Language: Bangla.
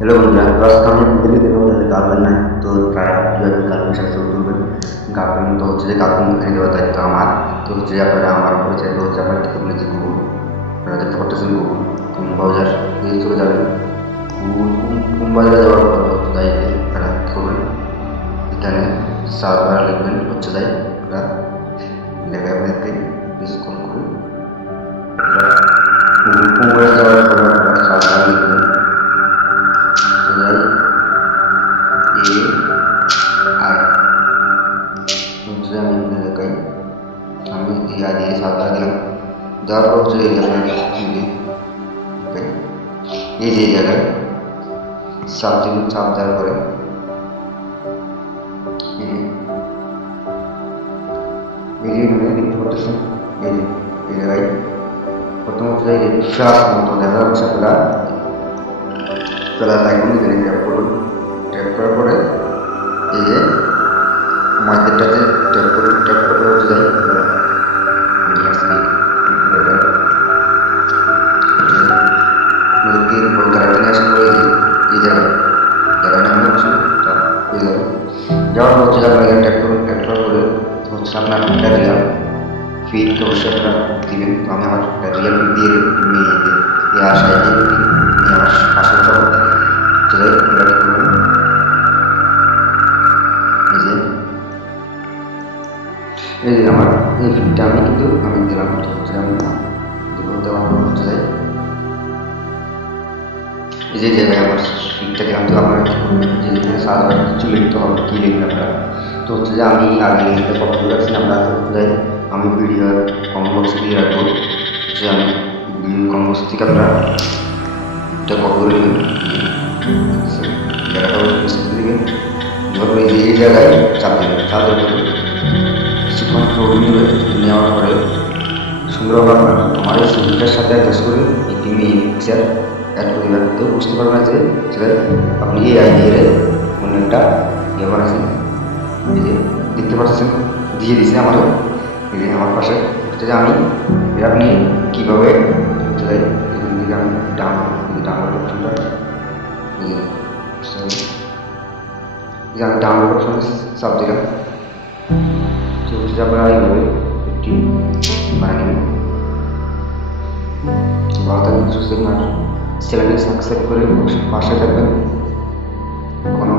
हेलो बंधुरा तो आज हम दिल्ली दिनों गार्डन है तो प्राइवेट गार्डन से शुरू करবেন गार्डन तो হচ্ছে যে গার্ডেন এনে দেওয়া দায়িত্ব আমার তো হচ্ছে যে আপনারা আমার পরিচয় তো হচ্ছে আমার আপনি যে গুগল আপনারা দেখতে পাচ্ছেন গুগল কোন ব্রাউজার দিয়ে চলে যাবেন কোন বাজারে যাওয়ার পর হচ্ছে যাই আপনারা করবেন এখানে সার্চ বার লিখবেন হচ্ছে যাই আপনারা লেখা আপনাদেরকে স্ক্রল করে কোন বাজারে যাওয়ার পর আপনারা সার্চ বার লিখবেন जगह साबजिन चाप देওয়ার পরে এই যে দেখতে পাচ্ছেন এই জায়গায় প্রথমত এই ফ্লাশ মতো দেখা যাচ্ছে আপনারা ফ্লাশ আইকন এখানে ট্যাপ করুন ট্যাপ করার পরে এই যে মার্কেটটাতে ট্যাপ করে হচ্ছে যাই যাওয়ার পর হচ্ছে আপনারা ট্যাপ করে হচ্ছে আপনার রিয়াল ফিড তো অবশ্যই আপনারা দিবেন তো আমি আমার রিয়াল ফিড দিয়ে নিয়ে আসায় নিয়ে আমার পাশে যাবো চলে আপনারা কী করবেন এই যে আমার এই ফিডটা আমি দিলাম হচ্ছে আমি দেওয়ার পর হচ্ছে যাই এই যে জায়গায় আমার ফিডটা দিলাম তো আপনারা কী করবেন যে এখানে সার্চ বারে কিছু লিখতে হবে কী লিখবেন আপনারা তো হচ্ছে যে আমি আগে লিখতে কপি করে রাখছি আমরা যাই আমি ভিডিও কমেন্ট বক্সে দিয়ে রাখবো যে আমি কমেন্ট বক্স থেকে আপনারা এটা কপি করে নেবেন জায়গাটা দেবেন ধরুন এই জায়গায় চাপ দেবেন চাপ দেওয়ার পরে কিছুক্ষণ নেওয়ার পরে সুন্দরভাবে আমার এই ছবিটার সাথে অ্যাডজাস্ট করে একটি পিকচার অ্যাড করে দেবেন তো বুঝতে পারবেন যে সেটা আপনি এই আইডিয়ারে অন্য একটা ইয়ে বানাচ্ছেন এই যে দেখতে পাচ্ছেন দিয়ে দিয়েছে আমার এই যে আমার পাশে হচ্ছে যে আমি আপনি কীভাবে এখান থেকে আমি ডাউনলোড অপশনটা আমি ডাউনলোড অপশনে চাপ দিলাম তো হচ্ছে যে আপনারা এইভাবে একটি বানিয়ে নেবেন ভালো থাকবেন সুস্থ থাকবেন চ্যানেলটি সাবস্ক্রাইব করে পাশে থাকবেন কোনো